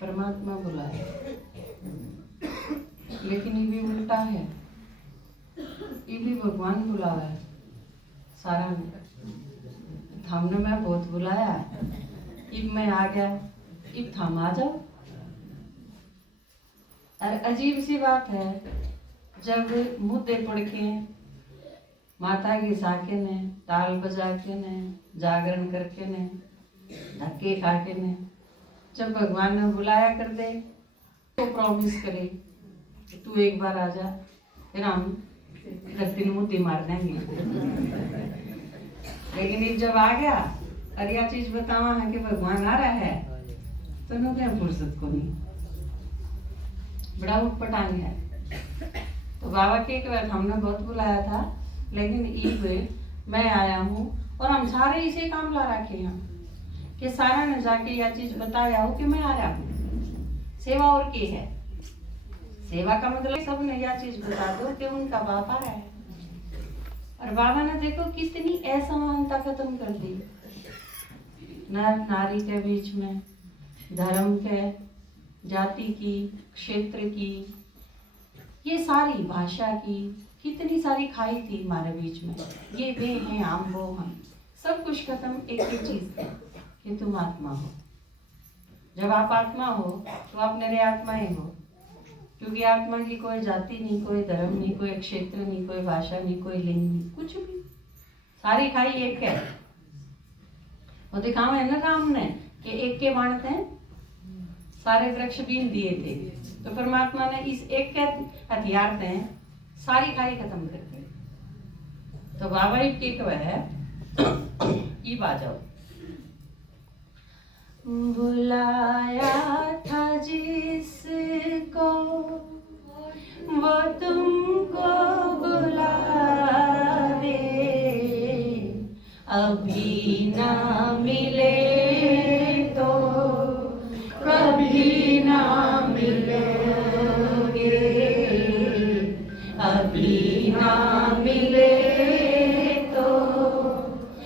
परमात्मा बुलाए, लेकिन ये भी उल्टा है, ये भी भगवान बुलावे सारा ने। हमने मैं बहुत बुलाया, इब मैं आ गया, इब थम आ जाओ। और अजीब सी बात है, जब मुद्दे पड़ के माता की साके ने ताल बजा के ने जागरण करके ने धक्के खा के ने जब भगवान ने बुलाया कर दे तो प्रॉमिस करे कि तू एक बार आ जा, फिर हम 10 दिन मुद्दे मार देंगे। लेकिन ये जब आ गया और यह चीज बतावा है कि भगवान आ रहा है तो नो क्या फुर्सत को नहीं, बड़ा उटपटांग है। तो बाबा के एक बार हमने बहुत बुलाया था, लेकिन ईब मैं आया हूँ और हम सारे इसे काम ला रखे हैं कि सारा ने जाके यह चीज बताया हो कि मैं आ रहा हूँ। सेवा और की है, सेवा का मतलब सब ने यह चीज बता दो कि उनका बाप आ रहा है। और बाबा ने देखो कितनी असमानता खत्म कर दी, नर नारी के बीच में, धर्म के, जाति की, क्षेत्र की, ये सारी भाषा की, कितनी सारी खाई थी हमारे बीच में। ये वे हैं, हम वो हैं, सब कुछ खत्म एक ही चीज है कि तुम आत्मा हो। जब आप आत्मा हो तो आप मेरे आत्मा ही हो, क्योंकि आत्मा की कोई जाति नहीं, कोई धर्म नहीं, कोई क्षेत्र नहीं, कोई भाषा नहीं, कोई लिंग नहीं, कुछ भी, सारी खाई एक है। वो दिखावा है ना राम ने कि एक के बाण थे सारे वृक्ष बीन दिए थे, तो परमात्मा ने इस एक के हथियार थे सारी खाई खत्म कर दी। तो बाबा ही के है ये आ जाओ। बुलाया था जिसको वो तुमको बुलावे, अभी ना मिले तो कभी ना मिलोगे, अभी ना मिले तो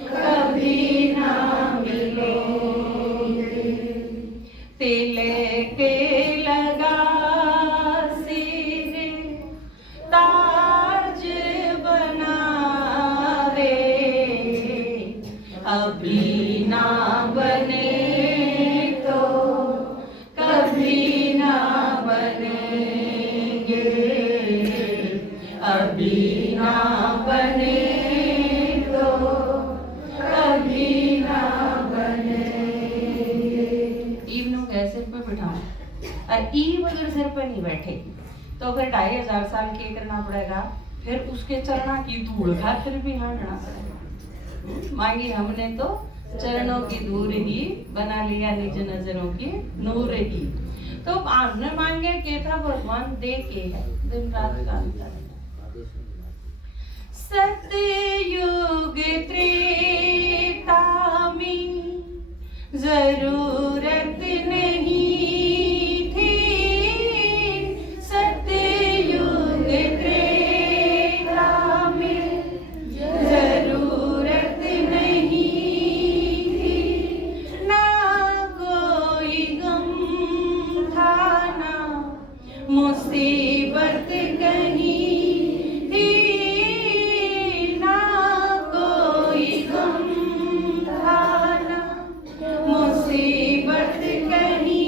कभी ना मिलोगे। तिलक लगा सिर ताज बनावे, अभी ना बने तो कभी ना बनेंगे, अभी ना बने तो कभी ना बनेंगे। ईब नो कैसे पे बिठाओ, और ईब अगर सिर पे नहीं बैठे तो फिर 2500 साल के करना पड़ेगा, फिर उसके चरणों की धूल खातिर भी हारना पड़ेगा। मांगी हमने तो चरणों की धूल ही, बना लिया निज नजरों की नूर ही। तो आपने मांगे के था भगवान दे के है, दिन रात का अंतर है। सतयुग त्रेता में जरूरत नहीं थी, सतयुग त्रेता में जरूरत नहीं थी, ना कोई गम था ना मुसीबत कहीं थी, ना कोई गम था ना मुसीबत कहीं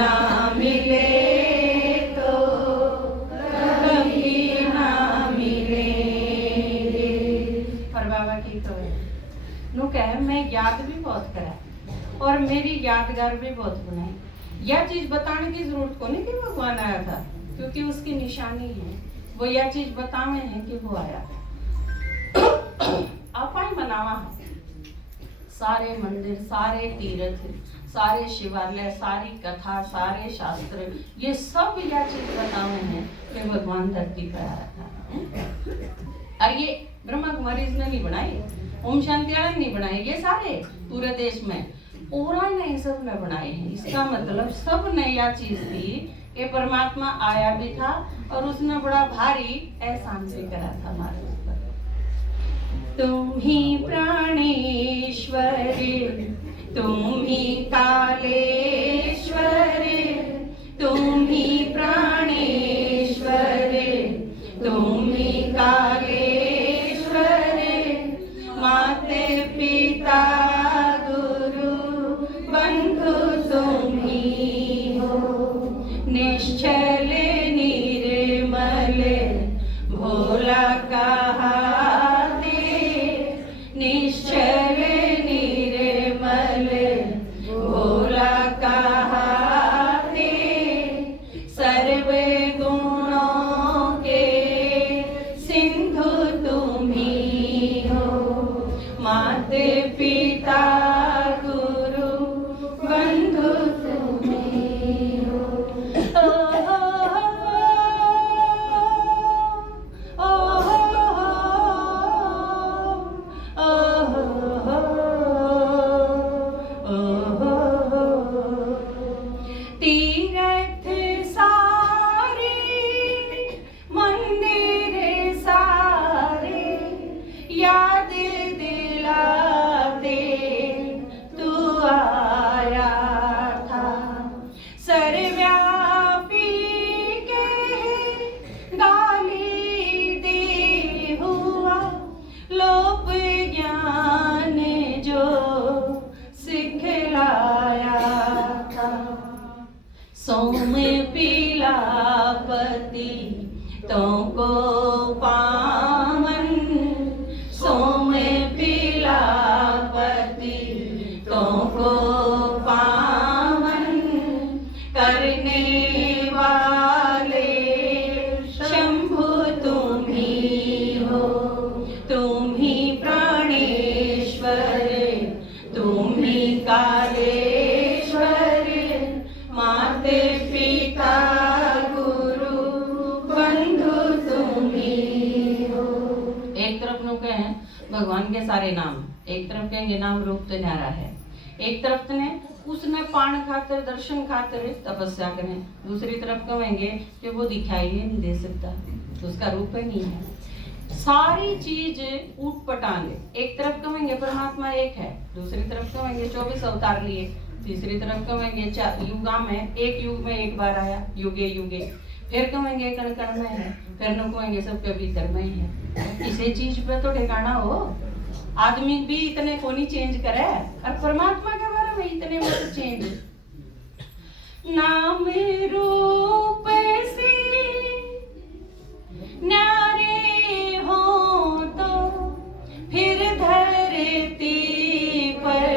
ना मिले तो कभी ना मिलेंगे। और बाबा की तो नु कहे मैं याद भी बहुत करा और मेरी यादगार भी बहुत बनाई। यह चीज बताने की जरूरत को नहीं कि भगवान आया था, क्योंकि उसकी निशानी है, वो यह चीज बतावे है कि वो आया था। अपन बनावा सारे मंदिर, सारे तीर्थ, सारे शिवालय, सारी कथा, सारे शास्त्र, ये सब यह चीज बतावे हैं कि भगवान धरती पर आया था। और ये ब्रह्मा कुमारी ने नहीं बनाई, ओम शांति आनंद नहीं बनाए, ये सारे पूरे देश में पूरा नहीं सब ने बनाए हैं। इसका मतलब सब ने यह चीज थी कि परमात्मा आया भी था और उसने बड़ा भारी एहसान भी करा था हमारे ऊपर। तुम ही प्राणेश्वर, तुम ही कालेश्वर, तुम ही प्राणेश्वर, तुम ही कालेश्वर, माते पिता गुरु बंधु तुम ही हो, निश्चल निर्मल भोला कहाते, निश्चल निर्मल भोला कहाते, सर्व गुणों के सिंधु तुम ही हो, माते पिता गुरु बंधु तुम ही हो। तीर्थ सारे मंदिर सारे याद दिलाते तू आया था, सर्वव्यापी के गाली दे हुआ लोप ज्ञान जो सिखलाया था, सोम पिलापति तुमको पावन, सोम पिलापति तुमको पावन, करने वाले शंभु तुम ही हो, तुम ही प्राणेश्वर, तुम ही कालेश्वर, माते पिता गुरु बंधु तुम ही हो। एक तरफ नु कहे भगवान के सारे नाम, एक तरफ कहेंगे नाम रूप तो न्यारा है, एक तरफ ने उसने पान खातर दर्शन खातर तपस्या करें, दूसरी तरफ कहेंगे कि वो दिखाई ही नहीं दे सकता, तो उसका रूप ही नहीं है। सारी चीज ऊट पटांग, एक तरफ कहेंगे परमात्मा एक है, दूसरी तरफ कहेंगे 24 अवतार लिए, तीसरी तरफ कहेंगे युगा में एक युग में एक बार आया, युगे युगे, फिर कहेंगे कण कण में है, फिर न कहेंगे सबके भीतर में है। इसे चीज पे तो ठिकाना हो, आदमी भी इतने को नहीं चेंज करे और परमात्मा के बारे में इतने वो तो चेंज। नाम रूप से न्यारे हो तो फिर धरती पर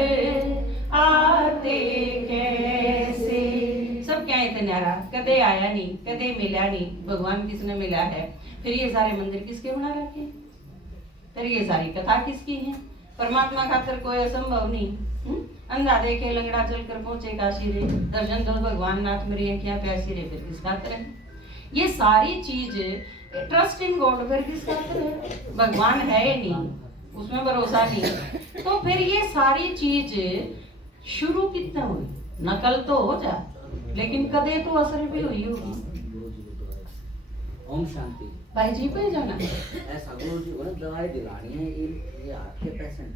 आते कैसे। सब क्या इतना न्यारा, कदे आया नहीं, कदे मिला नहीं, भगवान किसने मिला है, फिर ये सारे मंदिर किसके बना रखे, फिर ये सारी कथा किसकी है, परमात्मा खातर कोई असंभव नहीं। अंधा देखे लंगड़ा चलकर पहुंचे काशी रे, दर्शन दो भगवान नाथ मेरी आंखें प्यासी रे, फिर किस खातर है ये सारी चीज। ट्रस्ट इन गॉड, फिर किस खातर है, भगवान है ही नहीं, उसमें भरोसा नहीं, तो फिर ये सारी चीज शुरू कितना हुई, नकल तो हो जा लेकिन कदे तो असर भी हुई होगी। ओम शांति। भाई जी पे जाना ऐसा गुरु जी को ना दवाई दिलानी है, ये आपके पेशेंट